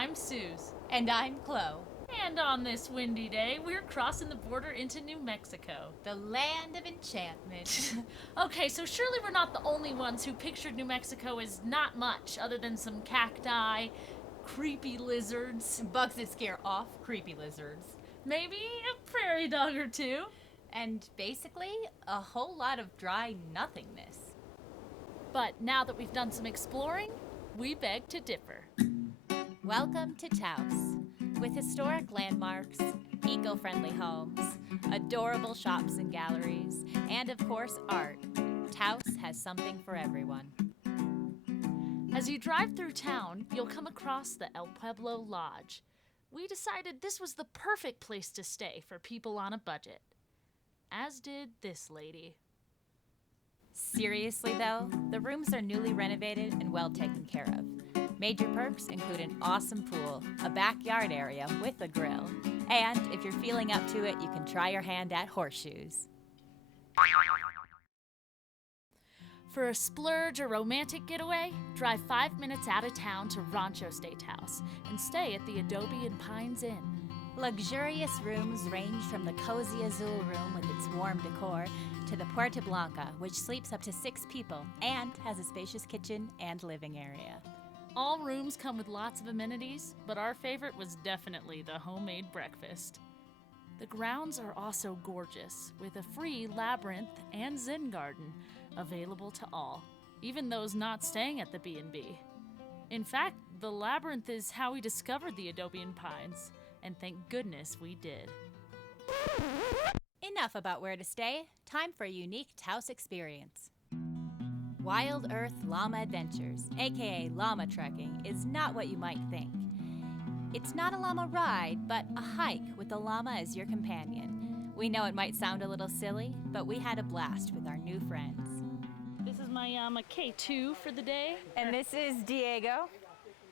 I'm Suze. And I'm Chloe. And on this windy day, we're crossing the border into New Mexico. The land of enchantment. Okay, so surely we're not the only ones who pictured New Mexico as not much other than some cacti, creepy lizards, Bugs that scare off creepy lizards. maybe a prairie dog or two. And basically, a whole lot of dry nothingness. But now that we've done some exploring, we beg to differ. Welcome to Taos. With historic landmarks, eco-friendly homes, adorable shops and galleries, and of course art, Taos has something for everyone. As you drive through town, you'll come across the El Pueblo Lodge. We decided this was the perfect place to stay for people on a budget. As did this lady. Seriously though, the rooms are newly renovated and well taken care of. Major perks include an awesome pool, a backyard area with a grill, and if you're feeling up to it, you can try your hand at horseshoes. For a splurge or romantic getaway, drive 5 minutes out of town to Rancho Steakhouse and stay at the Adobe and Pines Inn. Luxurious rooms range from the cozy Azul room with its warm decor to the Puerta Blanca, which sleeps up to 6 people and has a spacious kitchen and living area. All rooms come with lots of amenities, but our favorite was definitely the homemade breakfast. The grounds are also gorgeous, with a free labyrinth and zen garden available to all, even those not staying at the B&B. In fact, the labyrinth is how we discovered the Adobe and Pines, and thank goodness we did. Enough about where to stay. Time for a unique Taos experience. Wild Earth Llama Adventures, aka llama trekking, is not what you might think. It's not a llama ride, but a hike with a llama as your companion. We know it might sound a little silly, but we had a blast with our new friends. This is my Llama K2 for the day. And this is Diego.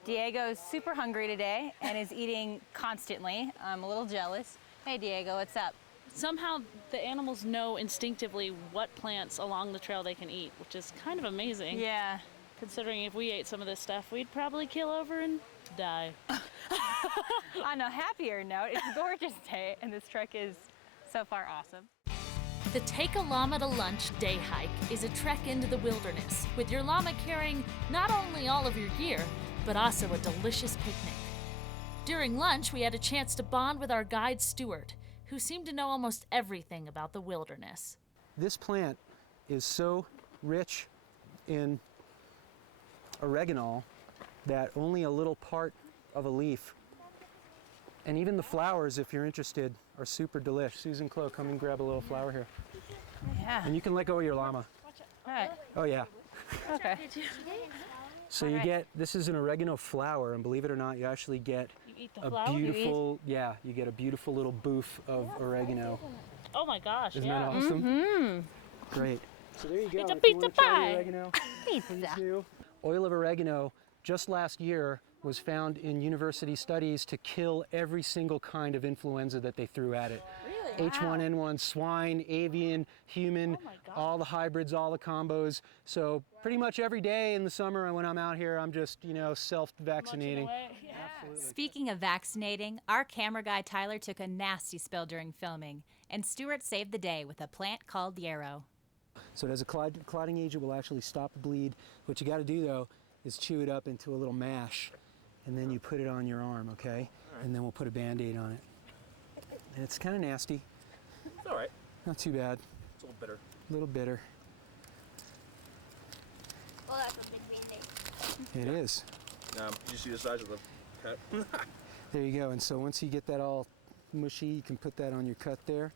Diego's super hungry today and is eating constantly. I'm a little jealous. Hey Diego, what's up? Somehow the animals know instinctively what plants along the trail they can eat, which is kind of amazing. Yeah. Considering if we ate some of this stuff, we'd probably keel over and die. On a happier note, it's a gorgeous day and this trek is so far awesome. The Take a Llama to Lunch day hike is a trek into the wilderness, with your llama carrying not only all of your gear, but also a delicious picnic. During lunch, we had a chance to bond with our guide, Stuart, who seemed to know almost everything about the wilderness. This plant is so rich in oregano that only a little part of a leaf, and even the flowers, if you're interested, are super delish. Susan, Chloe, come and grab a little flower here. Yeah. And you can let go of your llama. All right. Oh yeah. Okay. So you get, this is an oregano flower, and believe it or not, you actually get You eat the a flower? beautiful, yeah, you get a beautiful little boof of oregano. Oh my gosh, Isn't yeah. that awesome? Mm-hmm. Great. So there you go. Pizza, If you pizza wanna try the pie. oregano, please Pizza. do. Oil of oregano, just last year, was found in university studies to kill every single kind of influenza that they threw at it. Really? H1N1, swine, avian, human, Oh my God. all the hybrids, all the combos. So pretty much every day in the summer when I'm out here, I'm just, self-vaccinating. Yeah. Speaking of vaccinating, our camera guy Tyler took a nasty spill during filming, and Stuart saved the day with a plant called yarrow. So it has a clotting agent, will actually stop the bleed. What you got to do though is chew it up into a little mash, and then you put it on your arm, okay? And then we'll put a Band-Aid on it. And it's kind of nasty. It's all right. Not too bad. It's a little bitter. A little bitter. Well, that's a big Band-Aid. It is. Did you see the size of the cut? There you go. And so once you get that all mushy, you can put that on your cut there.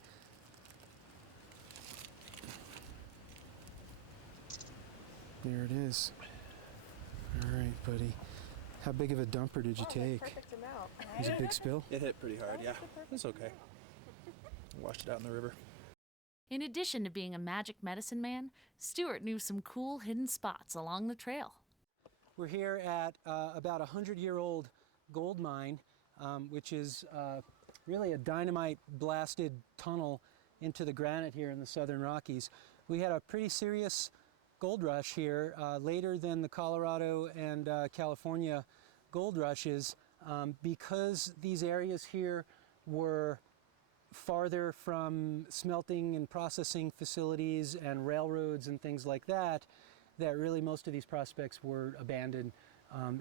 There it is. All right, buddy. How big of a dumper did you take? Perfect amount. It was a big spill? It hit pretty hard, yeah. It's okay. Washed it out in the river. In addition to being a magic medicine man, Stuart knew some cool hidden spots along the trail. We're here at about a 100-year-old gold mine, which is really a dynamite blasted tunnel into the granite here in the Southern Rockies. We had a pretty serious gold rush here, later than the Colorado and California gold rushes. because these areas here were farther from smelting and processing facilities and railroads and things like that, that really most of these prospects were abandoned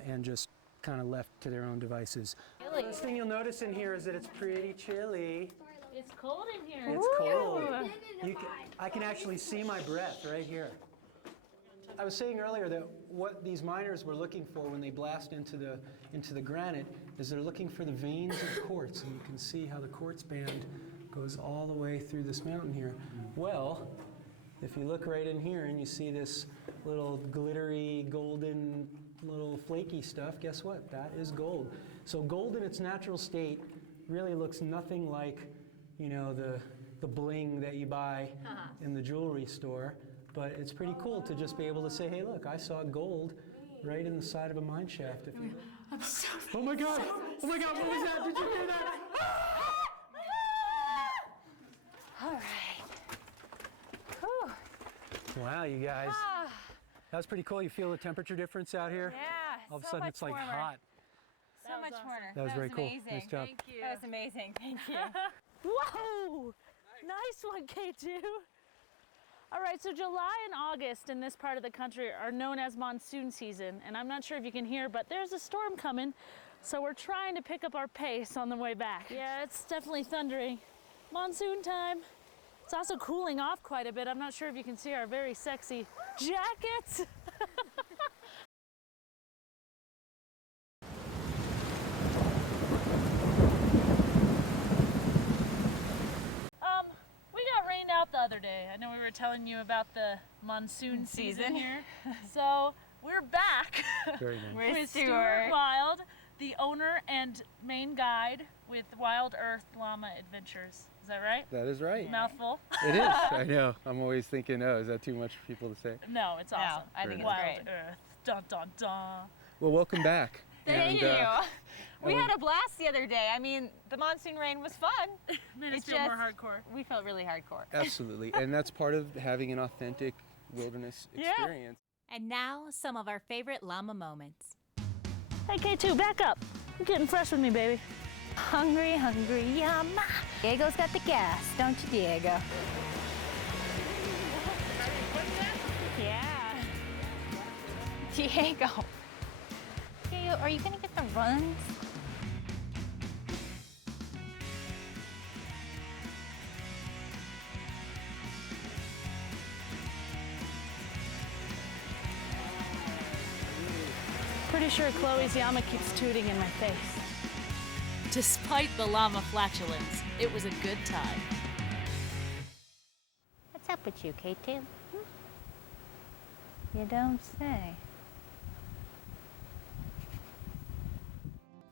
and just kind of left to their own devices. First thing you'll notice in here is that it's pretty chilly. It's cold in here. It's cold. I can actually see my breath right here. I was saying earlier that what these miners were looking for when they blast into the granite is they're looking for the veins of quartz, and you can see how the quartz band goes all the way through this mountain here. Well, if you look right in here and you see this little glittery, golden, little flaky stuff, guess what? That is gold. So gold in its natural state really looks nothing like, you know, the bling that you buy in the jewelry store. But it's pretty cool to just be able to say, hey, look, I saw gold right in the side of a mine shaft. If you... I'm so Oh my God! Oh my God, what was that? Did you hear that? All right. Whew. Wow, you guys. That was pretty cool. You feel the temperature difference out here? Yeah, All of a so sudden much it's like warmer. hot. So much warmer. That was very cool. Amazing. Nice job. Thank you. That was amazing. Thank you. Whoa! Nice one, K2. All right, so July and August in this part of the country are known as monsoon season, and I'm not sure if you can hear, but there's a storm coming, so we're trying to pick up our pace on the way back. Yeah, it's definitely thundering. Monsoon time. It's also cooling off quite a bit. I'm not sure if you can see our very sexy jackets. We got rained out the other day. I know we were telling you about the monsoon season here. So we're back Very nice. with Stuart Wild, the owner and main guide with Wild Earth Llama Adventures. Is that right? That is right. Mouthful? It is. I know. I'm always thinking, oh, is that too much for people to say? No, it's awesome. I think it's Wild great. Earth. Dun dun dun. Well, welcome back. Thank And, you. We had a blast the other day. I mean, the monsoon rain was fun. Made us It's feel more just- hardcore. We felt really hardcore. Absolutely. And that's part of having an authentic wilderness experience. And now, some of our favorite llama moments. Hey K2, back up. You're getting fresh with me, baby. Hungry, hungry llama. Diego's got the gas, don't you, Diego? Yeah. Diego. Diego, are you gonna get the runs? Pretty sure Chloe's Llama keeps tooting in my face. Despite the llama flatulence, it was a good time. What's up with you, K2? You don't say.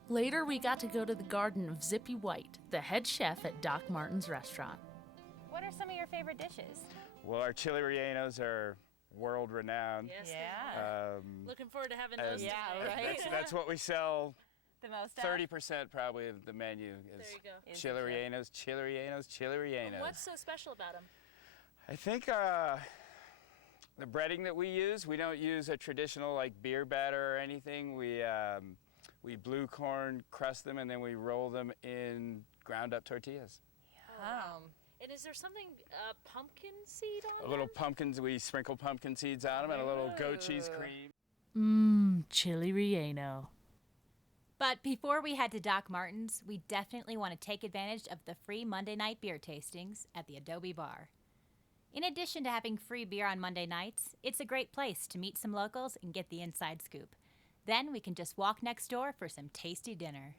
Later, we got to go to the garden of Zippy White, the head chef at Doc Martin's restaurant. What are some of your favorite dishes? Well, our chili rellenos are world renowned. Yeah. Looking forward to having and those Yeah, today. right? That's what we sell. The most of? 30% probably of the menu is There you go. Is chili the chili. rellenos, chili rellenos, chili rellenos. What's so special about them? I think the breading that we use, we don't use a traditional like beer batter or anything. We blue corn crust them and then we roll them in ground up tortillas. And is there something pumpkin seed on A little pumpkins, we sprinkle pumpkin seeds on them and a little goat cheese cream. Mmm, chili relleno. But before we head to Doc Martin's, we definitely want to take advantage of the free Monday night beer tastings at the Adobe Bar. In addition to having free beer on Monday nights, it's a great place to meet some locals and get the inside scoop. Then we can just walk next door for some tasty dinner.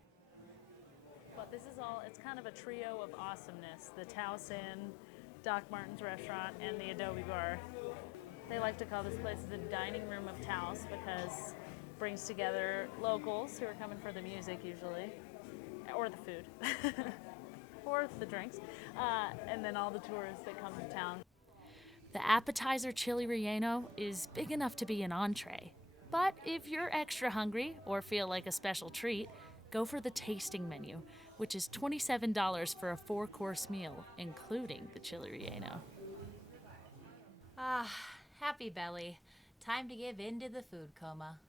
But this is all, it's kind of a trio of awesomeness. The Taos Inn, Doc Martin's restaurant, and the Adobe Bar. They like to call this place the dining room of Taos because it brings together locals who are coming for the music usually, or the food, or the drinks, and then all the tourists that come to town. The appetizer chili relleno is big enough to be an entree. But if you're extra hungry or feel like a special treat, go for the tasting menu, which is $27 for a 4-course meal, including the chili relleno. Ah, happy belly. Time to give in to the food coma.